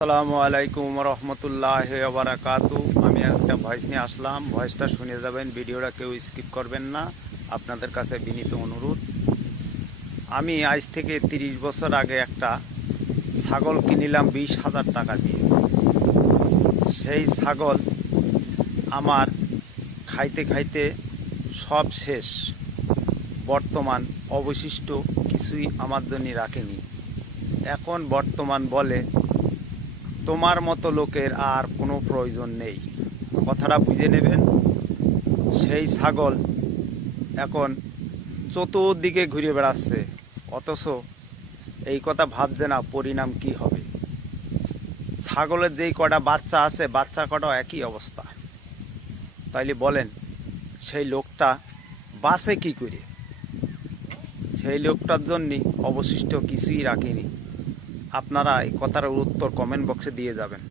আসসালামু আলাইকুম রহমতুল্লাহি ওয়া বারাকাতু। আমি একটা ভয়েস নিয়ে আসলাম, ভয়েসটা শুনে যাবেন, ভিডিওটা কেউ স্কিপ করবেন না, আপনাদের কাছে বিনীত অনুরোধ। আমি আজ থেকে 30 বছর আগে একটা ছাগল কিনিলাম 20,000 টাকা দিয়ে। সেই ছাগল আমার খাইতে খাইতে সব শেষ। বর্তমান অবশিষ্ট কিছুই আমার জন্য রাখেনি। এখন বর্তমান বলে তোমার মতো লোকের আর কোনো প্রয়োজন নেই। কথাটা বুঝে নেবেন। সেই ছাগল এখন চতুর্দিকে ঘুরে বেড়াচ্ছে, অথচ এই কথা ভাবছে না পরিণাম কি হবে। ছাগলের যেই কটা বাচ্চা আছে, বাচ্চা কটাও একই অবস্থা। তাইলে বলেন সেই লোকটা বাঁচে কি করে? সেই লোকটার জন্যে অবশিষ্ট কিছুই রাখিনি। আপনারা এই কথার উত্তর কমেন্ট বক্সে দিয়ে যাবেন।